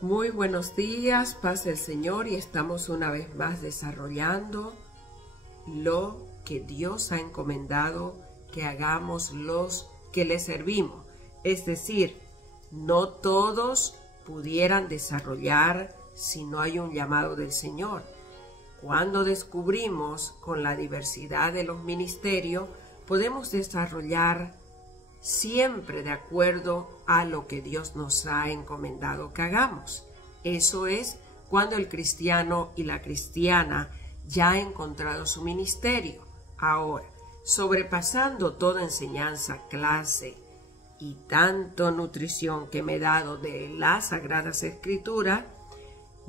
Muy buenos días, paz del Señor, y estamos una vez más desarrollando lo que Dios ha encomendado que hagamos los que le servimos. Es decir, no todos pudieran desarrollar si no hay un llamado del Señor. Cuando descubrimos con la diversidad de los ministerios, podemos desarrollar siempre de acuerdo a lo que Dios nos ha encomendado que hagamos. Eso es cuando el cristiano y la cristiana ya ha encontrado su ministerio. Ahora, sobrepasando toda enseñanza, clase y tanto nutrición que me he dado de las Sagradas Escrituras,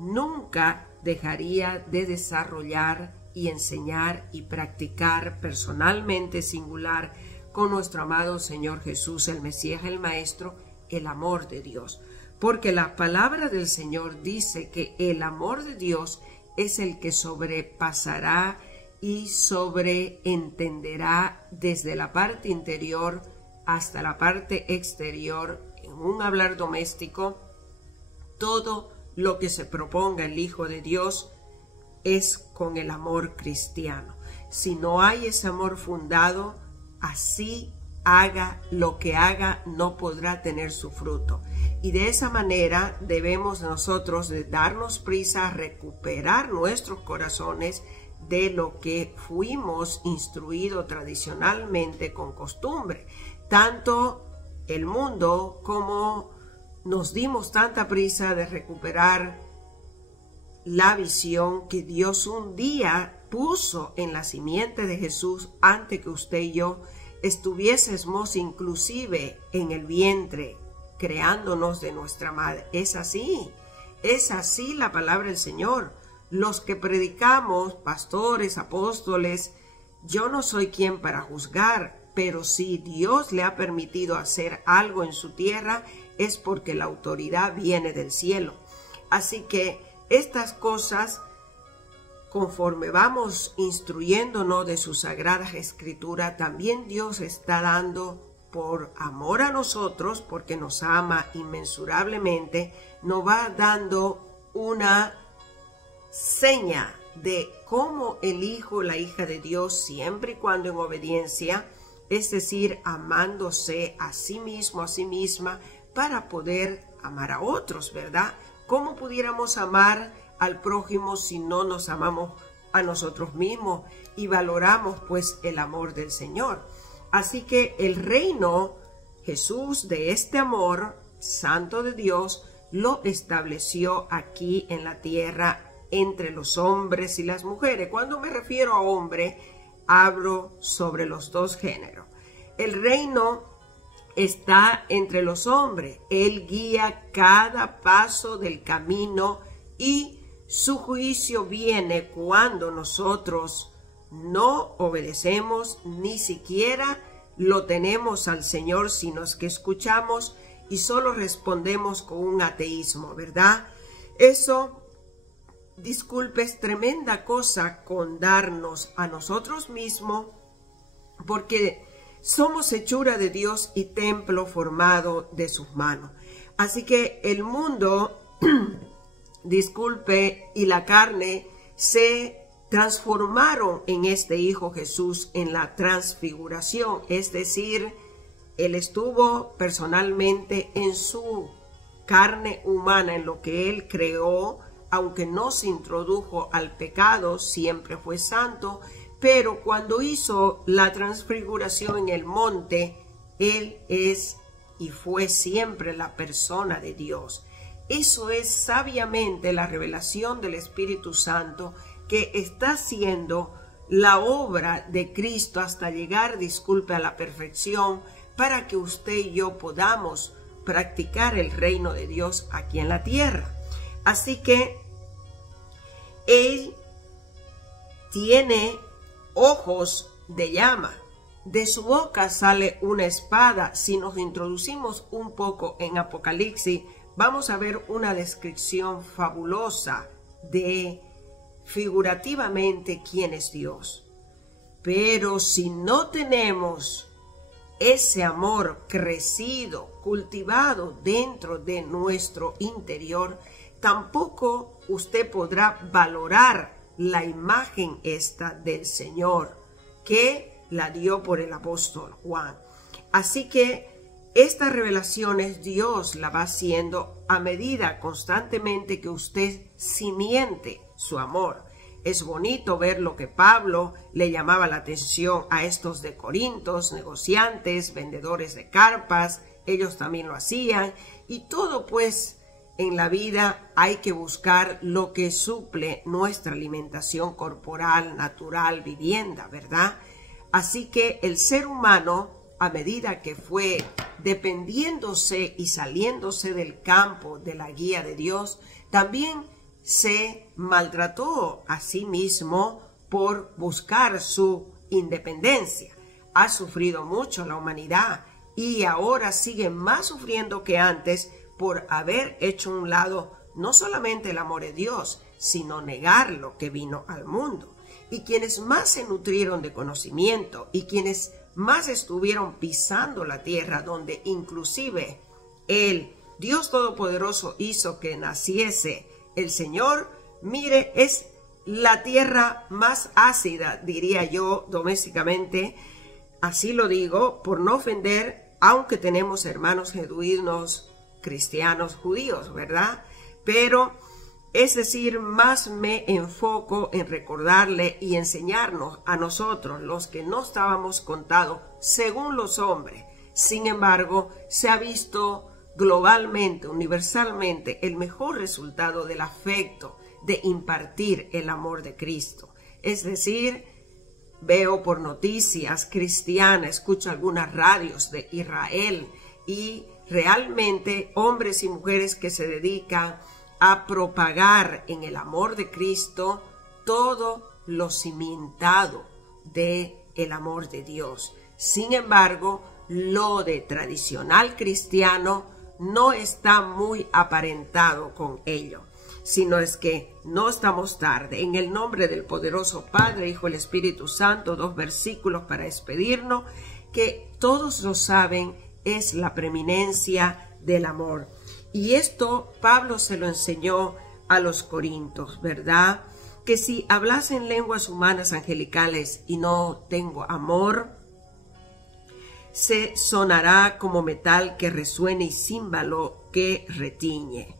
nunca dejaría de desarrollar y enseñar y practicar personalmente singular con nuestro amado Señor Jesús, el Mesías, el Maestro, el amor de Dios. Porque la palabra del Señor dice que el amor de Dios es el que sobrepasará y sobreentenderá desde la parte interior hasta la parte exterior, en un hablar doméstico, todo lo que se proponga el Hijo de Dios es con el amor cristiano. Si no hay ese amor fundado, así haga lo que haga, no podrá tener su fruto. Y de esa manera debemos nosotros de darnos prisa a recuperar nuestros corazones de lo que fuimos instruidos tradicionalmente con costumbre. Tanto el mundo como nos dimos tanta prisa de recuperar la visión que Dios un día puso en la simiente de Jesús antes que usted y yo estuviésemos inclusive en el vientre, creándonos de nuestra madre. Es así la palabra del Señor. Los que predicamos, pastores, apóstoles, yo no soy quien para juzgar, pero si Dios le ha permitido hacer algo en su tierra, es porque la autoridad viene del cielo. Así que estas cosas, conforme vamos instruyéndonos de su Sagrada Escritura, también Dios está dando por amor a nosotros, porque nos ama inmensurablemente, nos va dando una seña de cómo el Hijo, la hija de Dios, siempre y cuando en obediencia, es decir, amándose a sí mismo, a sí misma, para poder amar a otros, ¿verdad? ¿Cómo pudiéramos amar al prójimo si no nos amamos a nosotros mismos y valoramos pues el amor del Señor? Así que el reino, Jesús, de este amor santo de Dios, lo estableció aquí en la tierra entre los hombres y las mujeres. Cuando me refiero a hombre, hablo sobre los dos géneros. El reino está entre los hombres. Él guía cada paso del camino y su juicio viene cuando nosotros no obedecemos, ni siquiera lo tenemos al Señor, sino que escuchamos y solo respondemos con un ateísmo, ¿verdad? Eso, disculpe, es tremenda cosa con darnos a nosotros mismos, porque somos hechura de Dios y templo formado de sus manos. Así que el mundo, disculpe, y la carne se transformaron en este Hijo Jesús en la transfiguración. Es decir, Él estuvo personalmente en su carne humana, en lo que Él creó, aunque no se introdujo al pecado, siempre fue santo. Pero cuando hizo la transfiguración en el monte, Él es y fue siempre la persona de Dios. Eso es sabiamente la revelación del Espíritu Santo que está haciendo la obra de Cristo hasta llegar, disculpe, a la perfección, para que usted y yo podamos practicar el reino de Dios aquí en la tierra. Así que Él tiene ojos de llama, de su boca sale una espada. Si nos introducimos un poco en Apocalipsis, vamos a ver una descripción fabulosa de figurativamente quién es Dios. Pero si no tenemos ese amor crecido, cultivado dentro de nuestro interior, tampoco usted podrá valorar la imagen esta del Señor que la dio por el apóstol Juan. Así que estas revelaciones Dios la va haciendo a medida constantemente que usted cimiente su amor. Es bonito ver lo que Pablo le llamaba la atención a estos de Corintos, negociantes, vendedores de carpas, ellos también lo hacían, y todo pues en la vida hay que buscar lo que suple nuestra alimentación corporal, natural, vivienda, ¿verdad? Así que el ser humano, a medida que fue dependiéndose y saliéndose del campo de la guía de Dios, también se maltrató a sí mismo por buscar su independencia. Ha sufrido mucho la humanidad y ahora sigue más sufriendo que antes por haber hecho a un lado no solamente el amor de Dios, sino negar lo que vino al mundo. Y quienes más se nutrieron de conocimiento y quienes más estuvieron pisando la tierra donde inclusive el Dios Todopoderoso hizo que naciese el Señor, mire, es la tierra más ácida, diría yo domésticamente, así lo digo, por no ofender, aunque tenemos hermanos genuinos, cristianos, judíos, ¿verdad? Pero, es decir, más me enfoco en recordarle y enseñarnos a nosotros, los que no estábamos contados según los hombres. Sin embargo, se ha visto globalmente, universalmente, el mejor resultado del afecto, de impartir el amor de Cristo. Es decir, veo por noticias cristianas, escucho algunas radios de Israel y realmente hombres y mujeres que se dedican a propagar en el amor de Cristo todo lo cimentado de el amor de Dios. Sin embargo, lo de tradicional cristiano no está muy aparentado con ello, sino es que no estamos tarde. En el nombre del poderoso Padre, Hijo y el Espíritu Santo, 2 versículos para despedirnos, que todos lo saben, es la preeminencia del amor. Y esto Pablo se lo enseñó a los corintios, ¿verdad? Que si hablasen lenguas humanas angelicales y no tengo amor, se sonará como metal que resuene y címbalo que retiñe.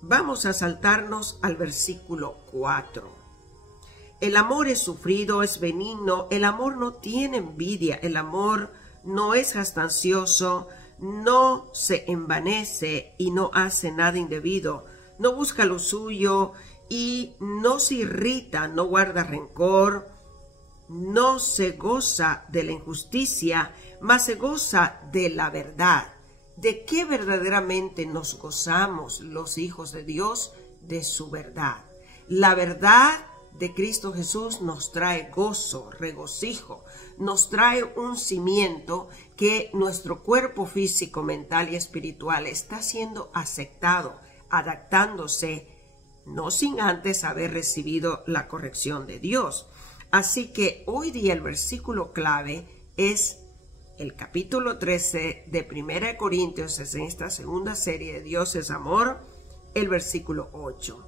Vamos a saltarnos al versículo 4. El amor es sufrido, es benigno, el amor no tiene envidia, el amor no es jactancioso, no se envanece y no hace nada indebido, no busca lo suyo y no se irrita, no guarda rencor, no se goza de la injusticia, mas se goza de la verdad. ¿De qué verdaderamente nos gozamos los hijos de Dios? De su verdad. La verdad de Cristo Jesús nos trae gozo, regocijo, nos trae un cimiento que nuestro cuerpo físico, mental y espiritual está siendo aceptado, adaptándose, no sin antes haber recibido la corrección de Dios. Así que hoy día el versículo clave es el capítulo 13 de 1 Corintios, en esta segunda serie de Dios es amor, el versículo 8.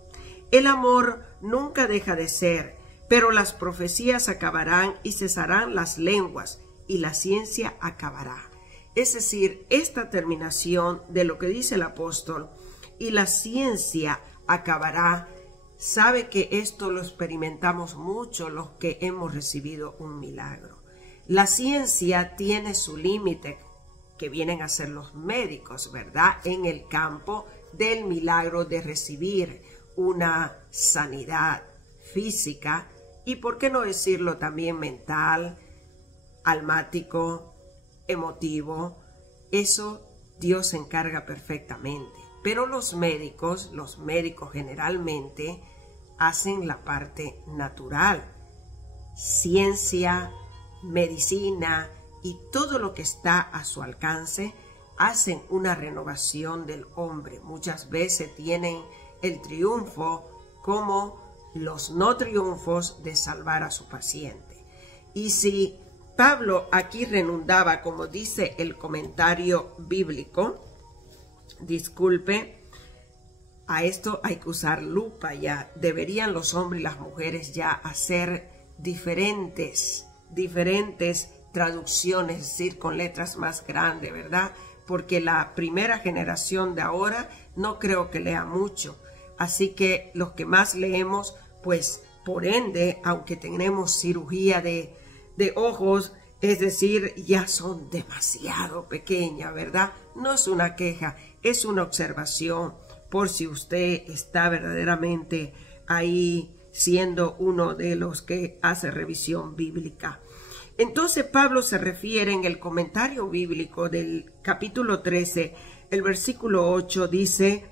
El amor nunca deja de ser, pero las profecías acabarán y cesarán las lenguas y la ciencia acabará. Es decir, esta terminación de lo que dice el apóstol y la ciencia acabará, sabe que esto lo experimentamos mucho los que hemos recibido un milagro. La ciencia tiene su límite, que vienen a ser los médicos, ¿verdad? En el campo del milagro de recibir una sanidad física y, por qué no decirlo, también mental, almático, emotivo. Eso Dios se encarga perfectamente. Pero los médicos generalmente hacen la parte natural. Ciencia, medicina y todo lo que está a su alcance hacen una renovación del hombre. Muchas veces tienen el triunfo como los no triunfos de salvar a su paciente. Y si Pablo aquí redundaba, como dice el comentario bíblico, disculpe, a esto hay que usar lupa ya. Deberían los hombres y las mujeres ya hacer diferentes traducciones, es decir, con letras más grandes, ¿verdad? Porque la primera generación de ahora no creo que lea mucho. Así que los que más leemos, pues por ende, aunque tenemos cirugía de ojos, es decir, ya son demasiado pequeñas, ¿verdad? No es una queja, es una observación por si usted está verdaderamente ahí siendo uno de los que hace revisión bíblica. Entonces Pablo se refiere en el comentario bíblico del capítulo 13, el versículo 8 dice: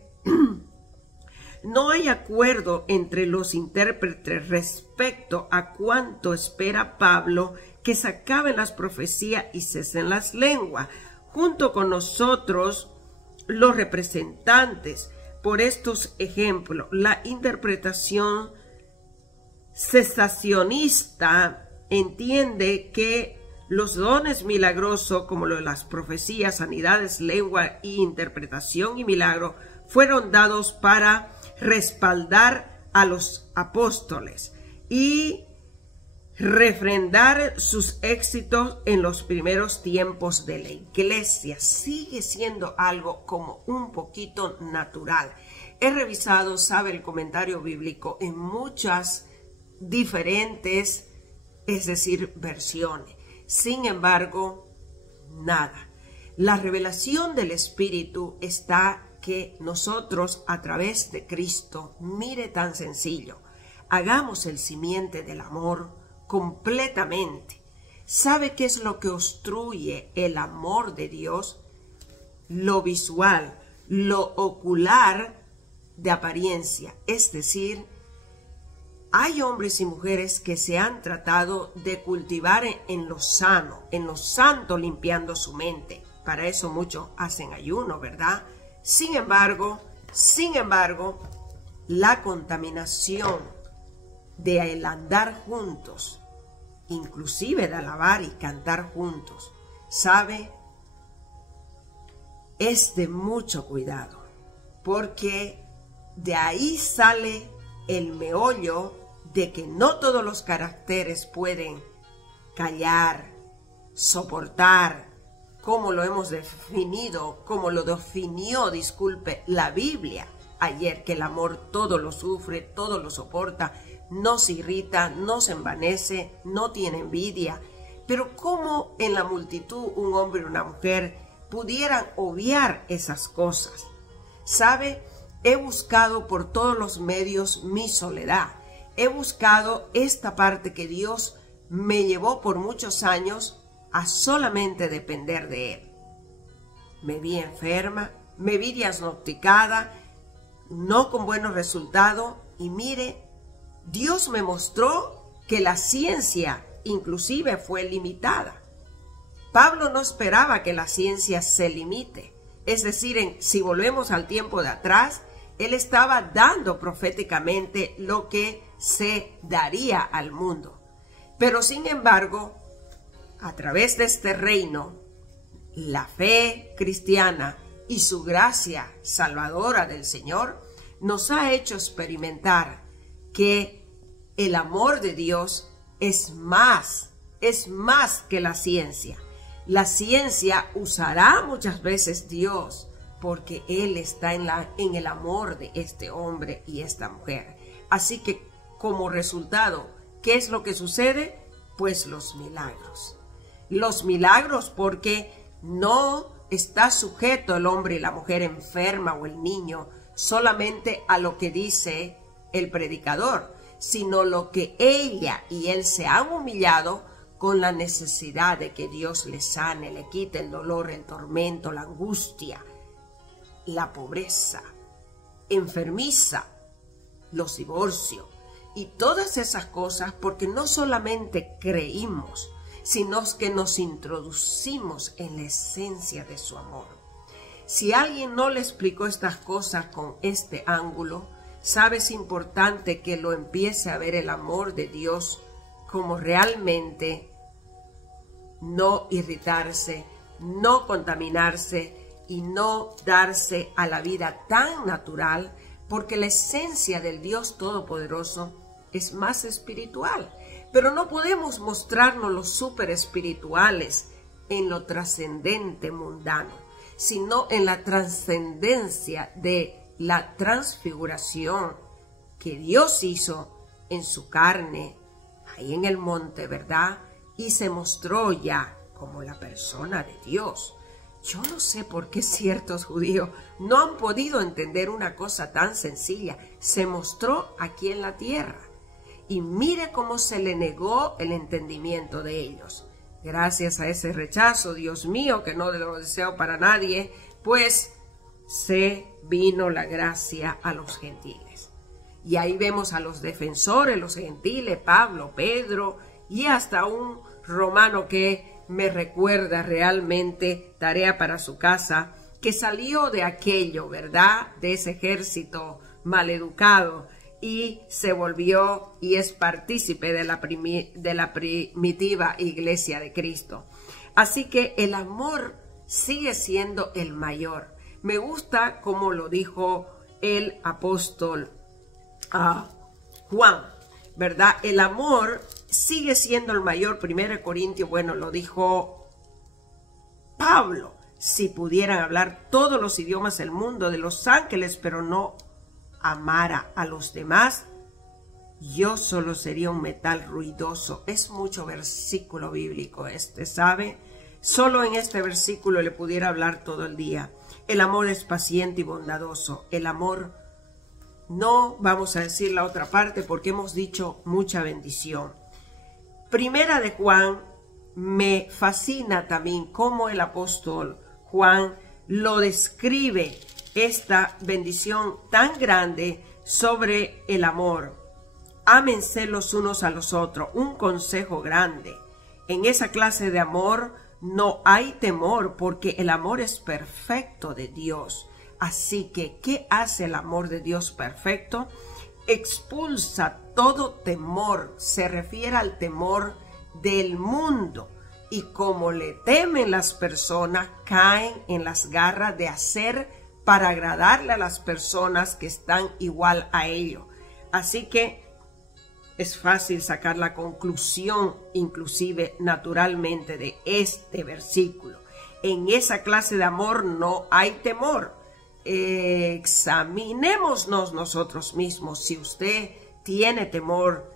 no hay acuerdo entre los intérpretes respecto a cuánto espera Pablo que se acaben las profecías y cesen las lenguas. Junto con nosotros, los representantes, por estos ejemplos, la interpretación cesacionista entiende que los dones milagrosos, como lo de las profecías, sanidades, lengua y interpretación y milagro, fueron dados para respaldar a los apóstoles y refrendar sus éxitos en los primeros tiempos de la iglesia. Sigue siendo algo como un poquito natural. He revisado, sabe, el comentario bíblico en muchas diferentes, es decir, versiones. Sin embargo, nada. La revelación del Espíritu está que nosotros a través de Cristo, mire tan sencillo, hagamos el simiente del amor completamente. ¿Sabe qué es lo que obstruye el amor de Dios? Lo visual, lo ocular de apariencia. Es decir, hay hombres y mujeres que se han tratado de cultivar en lo sano, en lo santo, limpiando su mente. Para eso muchos hacen ayuno, ¿verdad? Sin embargo, la contaminación de el andar juntos, inclusive de alabar y cantar juntos, ¿sabe? Es de mucho cuidado, porque de ahí sale el meollo de que no todos los caracteres pueden callar, soportar, como lo hemos definido, como lo definió, disculpe, la Biblia ayer, que el amor todo lo sufre, todo lo soporta, no se irrita, no se envanece, no tiene envidia. Pero ¿cómo en la multitud un hombre y una mujer pudieran obviar esas cosas? ¿Sabe? He buscado por todos los medios mi soledad. He buscado esta parte que Dios me llevó por muchos años a solamente depender de Él. Me vi enferma, me vi diagnosticada, no con buenos resultados, y mire, Dios me mostró que la ciencia inclusive fue limitada. Pablo no esperaba que la ciencia se limite. Es decir, si volvemos al tiempo de atrás, él estaba dando proféticamente lo que se daría al mundo. Pero sin embargo, a través de este reino, la fe cristiana y su gracia salvadora del Señor nos ha hecho experimentar que el amor de Dios es más que la ciencia. La ciencia usará muchas veces Dios porque Él está en el amor de este hombre y esta mujer. Así que como resultado, ¿qué es lo que sucede? Pues los milagros. Los milagros, porque no está sujeto el hombre y la mujer enferma o el niño solamente a lo que dice el predicador, sino lo que ella y él se han humillado con la necesidad de que Dios les sane, le quite el dolor, el tormento, la angustia, la pobreza, enfermiza, los divorcios y todas esas cosas, porque no solamente creímos, sino que nos introducimos en la esencia de su amor. Si alguien no le explicó estas cosas con este ángulo, sabe, es importante que lo empiece a ver el amor de Dios como realmente no irritarse, no contaminarse y no darse a la vida tan natural, porque la esencia del Dios Todopoderoso es más espiritual. Pero no podemos mostrarnos los súper espirituales en lo trascendente mundano, sino en la trascendencia de la transfiguración que Dios hizo en su carne, ahí en el monte, ¿verdad? Y se mostró ya como la persona de Dios. Yo no sé por qué ciertos judíos no han podido entender una cosa tan sencilla. Se mostró aquí en la tierra. Y mire cómo se le negó el entendimiento de ellos. Gracias a ese rechazo, Dios mío, que no lo deseo para nadie, pues se vino la gracia a los gentiles. Y ahí vemos a los defensores, los gentiles, Pablo, Pedro y hasta un romano que me recuerda realmente, tarea para su casa, que salió de aquello, ¿verdad? De ese ejército maleducado y se volvió y es partícipe de la primitiva iglesia de Cristo. Así que el amor sigue siendo el mayor. Me gusta como lo dijo el apóstol Juan, ¿verdad? El amor sigue siendo el mayor. 1 Corintios, bueno, lo dijo Pablo. Si pudieran hablar todos los idiomas del mundo, de los ángeles, pero no amara a los demás, yo solo sería un metal ruidoso. Es mucho versículo bíblico ¿sabe? Solo en este versículo le pudiera hablar todo el día. El amor es paciente y bondadoso. El amor, no vamos a decir la otra parte porque hemos dicho mucha bendición. Primera de Juan, me fascina también cómo el apóstol Juan lo describe, esta bendición tan grande sobre el amor. Ámense los unos a los otros, un consejo grande. En esa clase de amor no hay temor, porque el amor es perfecto de Dios. Así que, ¿qué hace el amor de Dios perfecto? Expulsa todo temor, se refiere al temor del mundo. Y como le temen las personas, caen en las garras de hacer para agradarle a las personas que están igual a ellos. Así que es fácil sacar la conclusión, inclusive naturalmente, de este versículo. En esa clase de amor no hay temor. Examinémonos nosotros mismos. Si usted tiene temor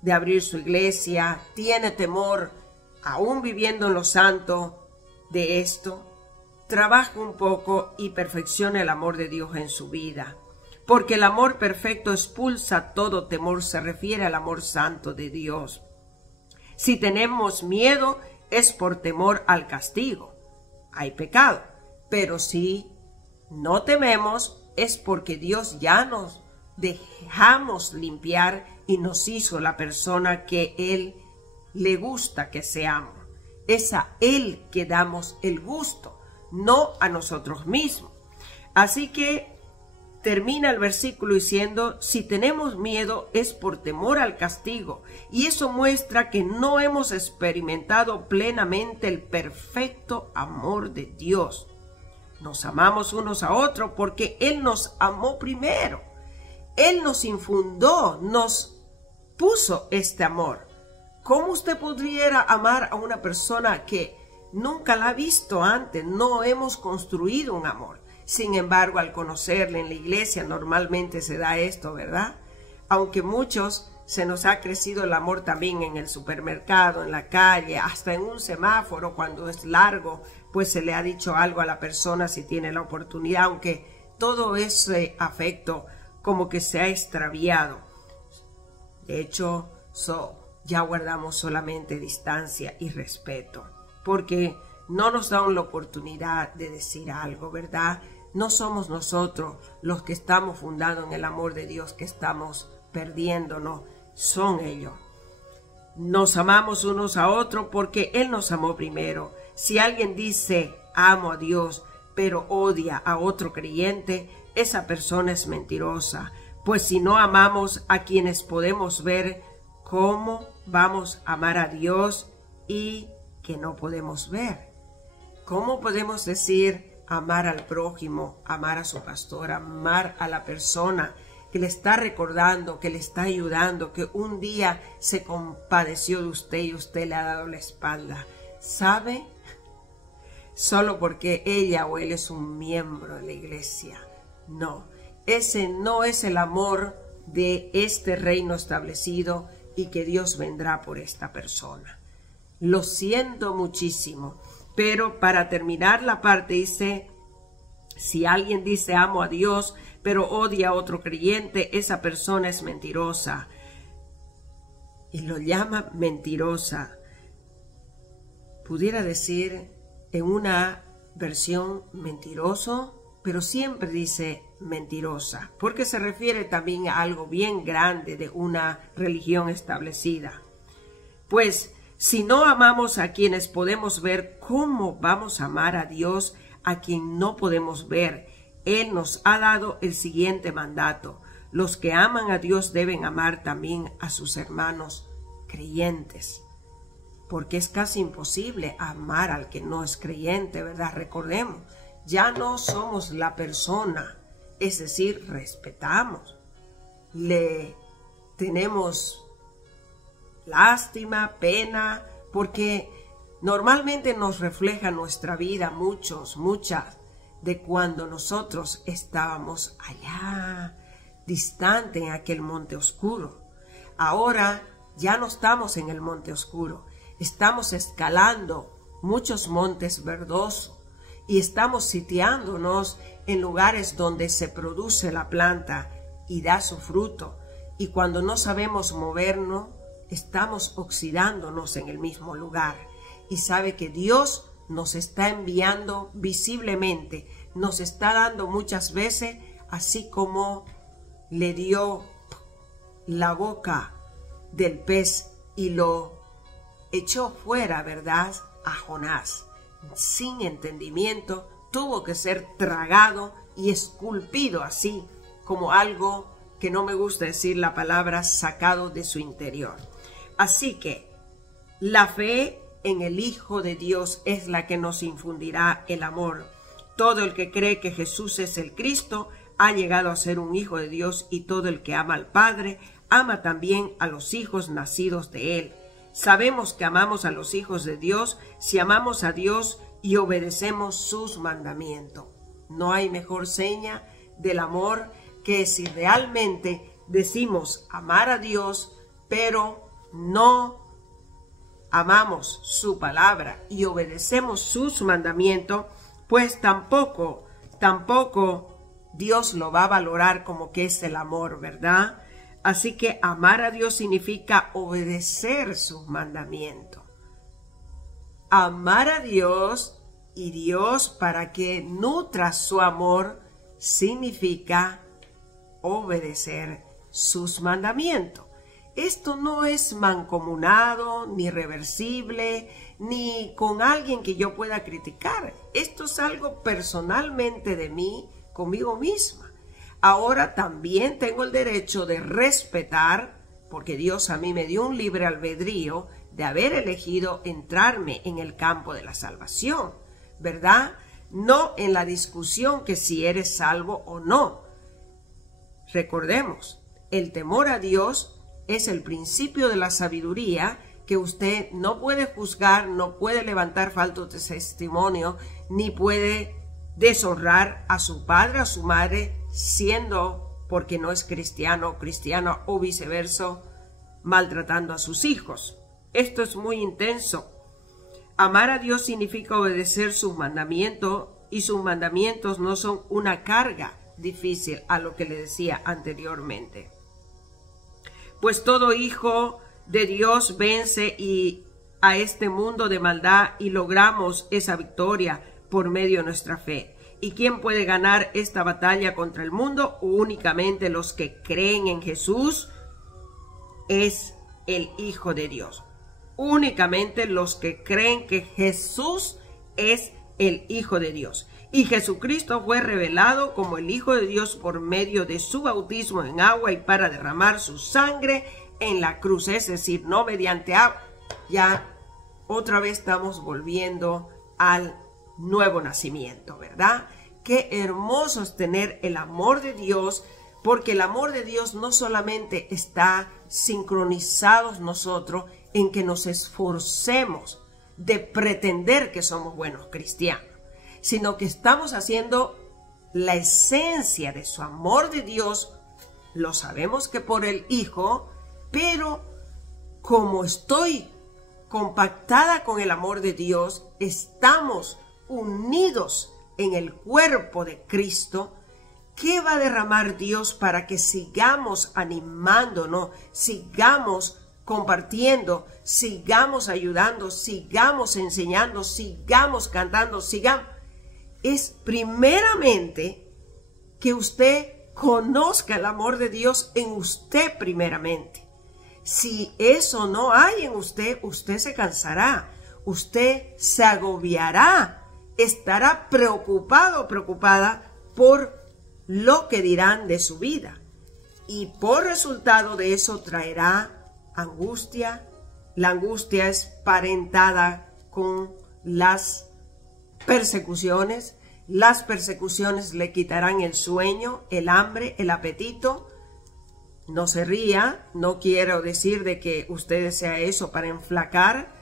de abrir su iglesia, tiene temor, aún viviendo en lo santo, de esto, trabaje un poco y perfeccione el amor de Dios en su vida. Porque el amor perfecto expulsa todo temor, se refiere al amor santo de Dios. Si tenemos miedo, es por temor al castigo. Hay pecado. Pero si no tememos, es porque Dios ya nos dejamos limpiar y nos hizo la persona que Él le gusta que seamos. Es a Él que damos el gusto, no a nosotros mismos. Así que termina el versículo diciendo, si tenemos miedo es por temor al castigo. Y eso muestra que no hemos experimentado plenamente el perfecto amor de Dios. Nos amamos unos a otros porque Él nos amó primero. Él nos infundó, nos puso este amor. ¿Cómo usted podría amar a una persona que nunca la ha visto antes? No hemos construido un amor. Sin embargo, al conocerle en la iglesia normalmente se da esto, ¿verdad? Aunque muchos se nos ha crecido el amor también en el supermercado, en la calle, hasta en un semáforo cuando es largo, pues se le ha dicho algo a la persona si tiene la oportunidad, aunque todo ese afecto como que se ha extraviado. De hecho, ya guardamos solamente distancia y respeto, porque no nos dan la oportunidad de decir algo, ¿verdad? No somos nosotros los que estamos fundados en el amor de Dios que estamos perdiéndonos, son ellos. Nos amamos unos a otros porque Él nos amó primero. Si alguien dice, amo a Dios, pero odia a otro creyente, esa persona es mentirosa. Pues si no amamos a quienes podemos ver, ¿cómo vamos a amar a Dios y que no podemos ver. ¿Cómo podemos decir amar al prójimo, amar a su pastor, amar a la persona que le está recordando, que le está ayudando, que un día se compadeció de usted y usted le ha dado la espalda? ¿Sabe? Solo porque ella o él es un miembro de la iglesia. No, ese no es el amor de este reino establecido y que Dios vendrá por esta persona. Lo siento muchísimo, pero para terminar la parte dice, si alguien dice amo a Dios, pero odia a otro creyente, esa persona es mentirosa. Y lo llama mentirosa. Pudiera decir en una versión mentiroso, pero siempre dice mentirosa, porque se refiere también a algo bien grande de una religión establecida. Pues si no amamos a quienes podemos ver, ¿cómo vamos a amar a Dios a quien no podemos ver? Él nos ha dado el siguiente mandato: los que aman a Dios deben amar también a sus hermanos creyentes. Porque es casi imposible amar al que no es creyente, ¿verdad? Recordemos, ya no somos la persona, es decir, respetamos, le tenemos lástima, pena, porque normalmente nos refleja nuestra vida muchas de cuando nosotros estábamos allá, distante en aquel monte oscuro. Ahora ya no estamos en el monte oscuro, estamos escalando muchos montes verdosos y estamos sitiándonos en lugares donde se produce la planta y da su fruto. Y cuando no sabemos movernos, estamos oxidándonos en el mismo lugar. Y sabe que Dios nos está enviando visiblemente, nos está dando muchas veces, así como le dio la boca del pez y lo echó fuera, ¿verdad?, a Jonás. Sin entendimiento, tuvo que ser tragado y esculpido así, como algo que no me gusta decir la palabra, sacado de su interior. Así que la fe en el Hijo de Dios es la que nos infundirá el amor. Todo el que cree que Jesús es el Cristo ha llegado a ser un hijo de Dios, y todo el que ama al Padre ama también a los hijos nacidos de Él. Sabemos que amamos a los hijos de Dios si amamos a Dios y obedecemos sus mandamientos. No hay mejor seña del amor que si realmente decimos amar a Dios, pero no amamos su palabra y obedecemos sus mandamientos, pues tampoco Dios lo va a valorar como que es el amor, ¿verdad? Así que amar a Dios significa obedecer sus mandamientos. Amar a Dios, y Dios, para que nutra su amor, significa obedecer sus mandamientos. Esto no es mancomunado, ni reversible, ni con alguien que yo pueda criticar. Esto es algo personalmente de mí, conmigo misma. Ahora también tengo el derecho de respetar, porque Dios a mí me dio un libre albedrío de haber elegido entrarme en el campo de la salvación, ¿verdad? No en la discusión que si eres salvo o no. Recordemos, el temor a Dios es el principio de la sabiduría, que usted no puede juzgar, no puede levantar faltos de testimonio, ni puede deshonrar a su padre, a su madre, siendo porque no es cristiano o cristiana, o viceversa, maltratando a sus hijos. Esto es muy intenso. Amar a Dios significa obedecer sus mandamientos, y sus mandamientos no son una carga difícil, a lo que le decía anteriormente. Pues todo hijo de Dios vence a este mundo de maldad, y logramos esa victoria por medio de nuestra fe. ¿Y quién puede ganar esta batalla contra el mundo? Únicamente los que creen en Jesús, es el Hijo de Dios. Únicamente los que creen que Jesús es el Hijo de Dios. Y Jesucristo fue revelado como el Hijo de Dios por medio de su bautismo en agua y para derramar su sangre en la cruz. Es decir, no mediante agua. Ya otra vez estamos volviendo al nuevo nacimiento, ¿verdad? Qué hermoso es tener el amor de Dios, porque el amor de Dios no solamente está sincronizados nosotros en que nos esforcemos de pretender que somos buenos cristianos, sino que estamos haciendo la esencia de su amor de Dios. Lo sabemos que por el Hijo, pero como estoy compactada con el amor de Dios, estamos unidos en el cuerpo de Cristo. ¿Qué va a derramar Dios para que sigamos animándonos, sigamos compartiendo, sigamos ayudando, sigamos enseñando, sigamos cantando, sigamos? Es primeramente que usted conozca el amor de Dios en usted primeramente. Si eso no hay en usted, usted se cansará, usted se agobiará, estará preocupado o preocupada por lo que dirán de su vida. Y por resultado de eso traerá angustia. La angustia es parentada con las persecuciones. Las persecuciones le quitarán el sueño, el hambre, el apetito. No se ría, no quiero decir de que usted desea eso para enflacar,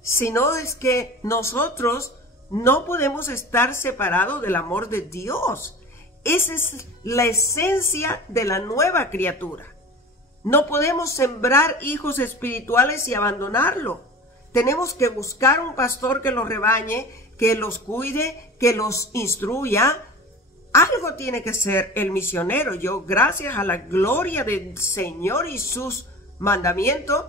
sino es que nosotros no podemos estar separados del amor de Dios. Esa es la esencia de la nueva criatura. No podemos sembrar hijos espirituales y abandonarlo. Tenemos que buscar un pastor que los rebañe, que los cuide, que los instruya. Algo tiene que ser el misionero. Yo, gracias a la gloria del Señor y sus mandamientos,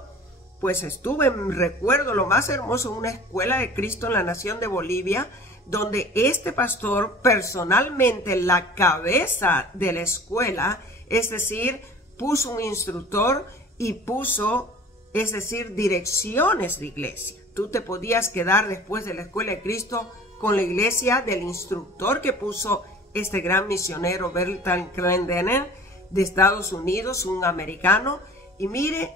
pues estuve, recuerdo lo más hermoso, en una escuela de Cristo en la nación de Bolivia, donde este pastor personalmente, la cabeza de la escuela, es decir, puso un instructor y puso, es decir, direcciones de iglesia. Tú te podías quedar después de la escuela de Cristo con la iglesia del instructor que puso este gran misionero Bertrand Clendenin de Estados Unidos, un americano. Y mire,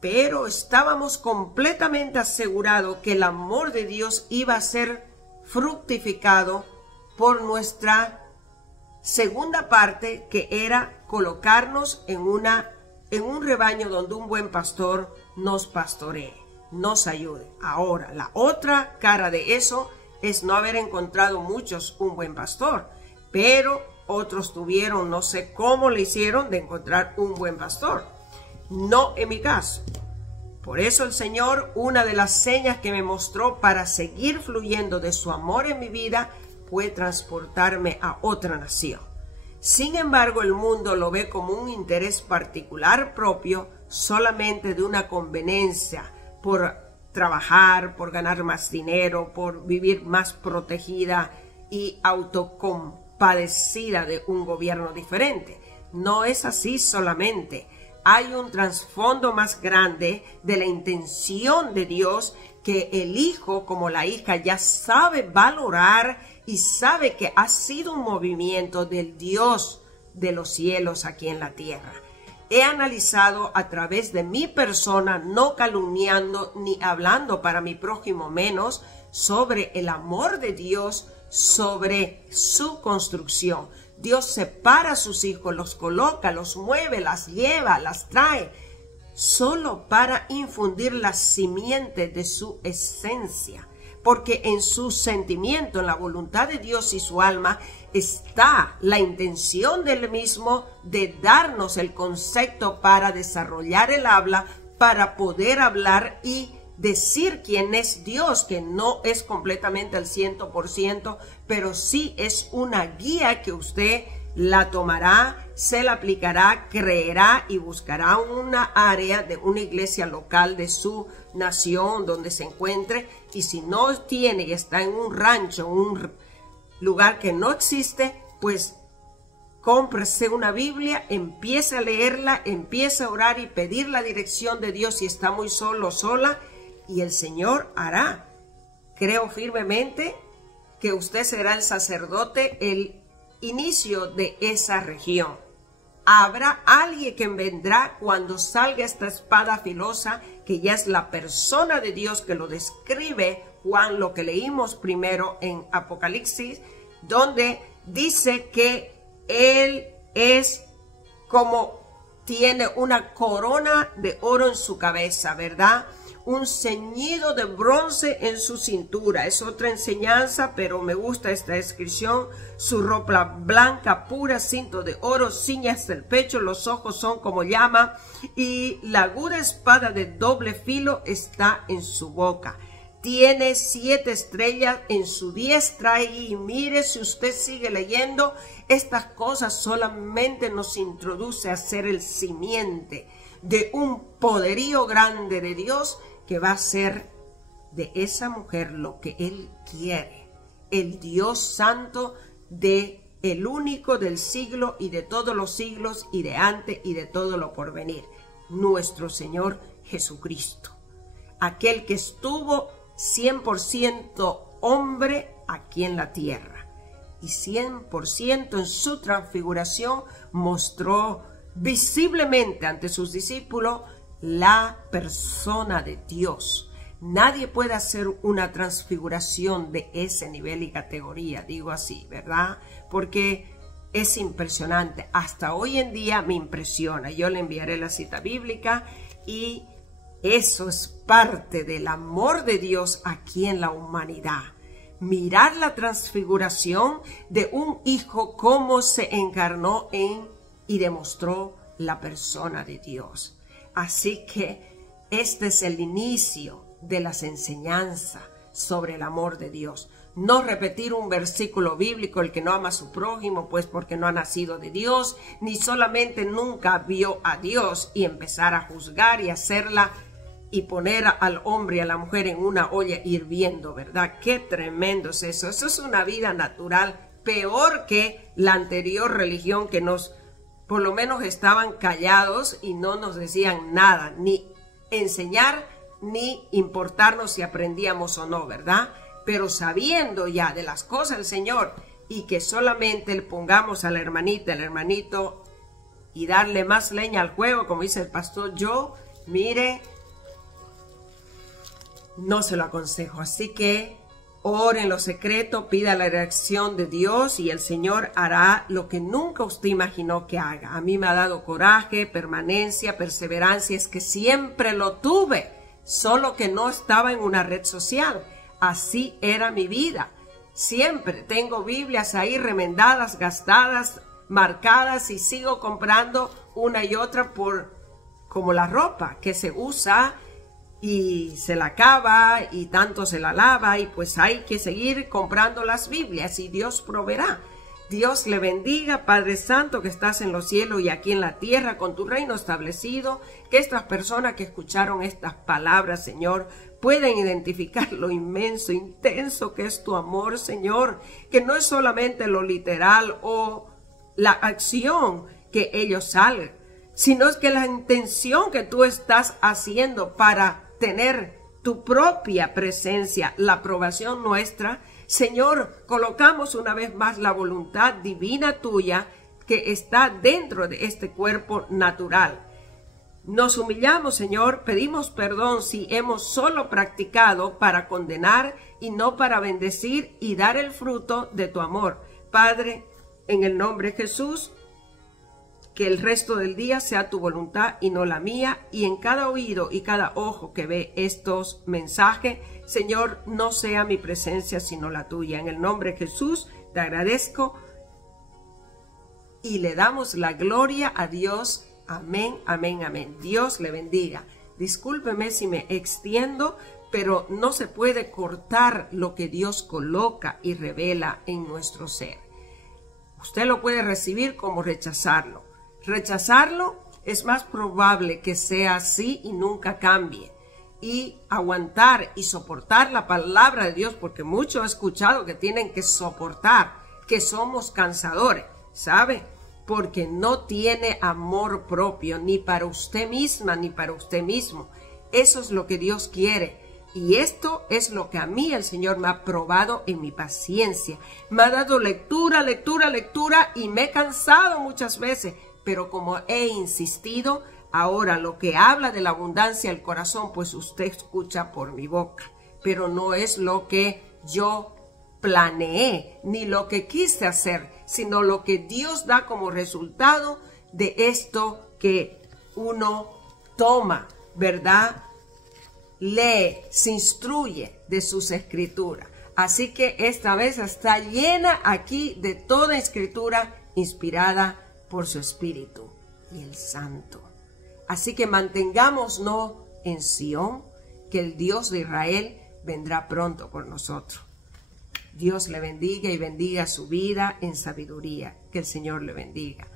pero estábamos completamente asegurados que el amor de Dios iba a ser fructificado por nuestra segunda parte, que era colocarnos en un rebaño donde un buen pastor nos pastoree, nos ayude. Ahora, la otra cara de eso es no haber encontrado muchos un buen pastor, pero otros tuvieron, no sé cómo le hicieron de encontrar un buen pastor. No en mi caso. Por eso el Señor, una de las señas que me mostró para seguir fluyendo de su amor en mi vida, fue transportarme a otra nación. Sin embargo, el mundo lo ve como un interés particular propio, solamente de una conveniencia, por trabajar, por ganar más dinero, por vivir más protegida y autocompadecida de un gobierno diferente. No es así solamente. Hay un trasfondo más grande de la intención de Dios, que el hijo como la hija ya sabe valorar y sabe que ha sido un movimiento del Dios de los cielos aquí en la tierra. He analizado a través de mi persona, no calumniando ni hablando para mi prójimo menos, sobre el amor de Dios, sobre su construcción. Dios separa a sus hijos, los coloca, los mueve, las lleva, las trae, solo para infundir la simiente de su esencia. Porque en su sentimiento, en la voluntad de Dios y su alma, está la intención del mismo de darnos el concepto para desarrollar el habla, para poder hablar y decir quién es Dios, que no es completamente al 100%, pero sí es una guía que usted la tomará, se la aplicará, creerá y buscará una área de una iglesia local de su nación donde se encuentre. Y si no tiene y está en un rancho, un lugar que no existe, pues cómprese una Biblia, empiece a leerla, empiece a orar y pedir la dirección de Dios si está muy solo o sola, y el Señor hará. Creo firmemente que usted será el sacerdote, el inicio de esa región. habrá alguien que vendrá cuando salga esta espada filosa, que ya es la persona de Dios, que lo describe Juan, lo que leímos primero en Apocalipsis, donde dice que él es como tiene una corona de oro en su cabeza, ¿verdad? Un ceñido de bronce en su cintura. Es otra enseñanza, pero me gusta esta descripción. Su ropa blanca pura, cinto de oro, ciña hasta el pecho, los ojos son como llama, y la aguda espada de doble filo está en su boca. Tiene 7 estrellas en su diestra, y mire, si usted sigue leyendo, estas cosas solamente nos introduce a ser el simiente de un poderío grande de Dios, que va a ser de esa mujer lo que Él quiere, el Dios santo, de el único del siglo y de todos los siglos y de antes y de todo lo porvenir, nuestro Señor Jesucristo, aquel que estuvo 100% hombre aquí en la tierra y 100% en su transfiguración mostró visiblemente ante sus discípulos la persona de Dios. Nadie puede hacer una transfiguración de ese nivel y categoría, digo así, ¿verdad? Porque es impresionante. Hasta hoy en día me impresiona. Yo le enviaré la cita bíblica, y eso es parte del amor de Dios aquí en la humanidad. Mirar la transfiguración de un hijo, cómo se encarnó en y demostró la persona de Dios. Así que este es el inicio de las enseñanzas sobre el amor de Dios. No repetir un versículo bíblico, el que no ama a su prójimo, pues porque no ha nacido de Dios, ni solamente nunca vio a Dios, y empezar a juzgar y hacerla y poner al hombre y a la mujer en una olla hirviendo, ¿verdad? Qué tremendo es eso. Eso es una vida natural, peor que la anterior religión, que nos, por lo menos estaban callados y no nos decían nada, ni enseñar, ni importarnos si aprendíamos o no, ¿verdad? Pero sabiendo ya de las cosas del Señor, y que solamente le pongamos a la hermanita, al hermanito, y darle más leña al fuego, como dice el pastor, yo, mire, no se lo aconsejo. Así que ore en lo secreto, pida la dirección de Dios, y el Señor hará lo que nunca usted imaginó que haga. A mí me ha dado coraje, permanencia, perseverancia, es que siempre lo tuve, solo que no estaba en una red social. Así era mi vida. Siempre tengo Biblias ahí remendadas, gastadas, marcadas, y sigo comprando una y otra, por como la ropa que se usa y se la acaba y tanto se la lava, y pues hay que seguir comprando las Biblias, y Dios proveerá. Dios le bendiga, Padre Santo, que estás en los cielos y aquí en la tierra, con tu reino establecido, que estas personas que escucharon estas palabras, Señor, pueden identificar lo inmenso, intenso que es tu amor, Señor, que no es solamente lo literal o la acción que ellos salgan, sino es que la intención que tú estás haciendo para tener tu propia presencia, la aprobación nuestra. Señor, colocamos una vez más la voluntad divina tuya que está dentro de este cuerpo natural. Nos humillamos, Señor, pedimos perdón si hemos solo practicado para condenar y no para bendecir y dar el fruto de tu amor. Padre, en el nombre de Jesús, que el resto del día sea tu voluntad y no la mía, y en cada oído y cada ojo que ve estos mensajes, Señor, no sea mi presencia sino la tuya. En el nombre de Jesús te agradezco y le damos la gloria a Dios. Amén, amén, amén. Dios le bendiga. Discúlpeme si me extiendo, pero no se puede cortar lo que Dios coloca y revela en nuestro ser. Usted lo puede recibir como rechazarlo. Rechazarlo es más probable que sea así y nunca cambie. Y aguantar y soportar la palabra de Dios, porque muchos he escuchado que tienen que soportar, que somos cansadores, ¿sabe? Porque no tiene amor propio, ni para usted misma, ni para usted mismo. Eso es lo que Dios quiere. Y esto es lo que a mí el Señor me ha probado en mi paciencia. Me ha dado lectura, lectura, lectura, y me he cansado muchas veces, pero como he insistido, ahora lo que habla de la abundancia del corazón, pues usted escucha por mi boca, pero no es lo que yo planeé ni lo que quise hacer, sino lo que Dios da como resultado de esto que uno toma, ¿verdad? Lee, se instruye de sus escrituras. Así que esta vez está llena aquí de toda escritura inspirada por su Espíritu y el Santo. Así que mantengámonos en Sión, que el Dios de Israel vendrá pronto por nosotros. Dios le bendiga y bendiga su vida en sabiduría. Que el Señor le bendiga.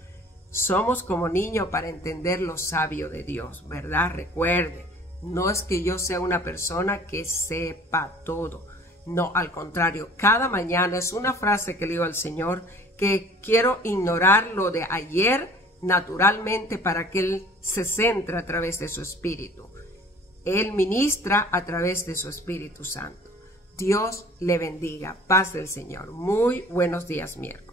Somos como niños para entender lo sabio de Dios, ¿verdad? Recuerde, no es que yo sea una persona que sepa todo. No, al contrario, cada mañana es una frase que le digo al Señor que quiero ignorar lo de ayer naturalmente para que Él se centre a través de su Espíritu. Él ministra a través de su Espíritu Santo. Dios le bendiga. Paz del Señor. Muy buenos días, miércoles.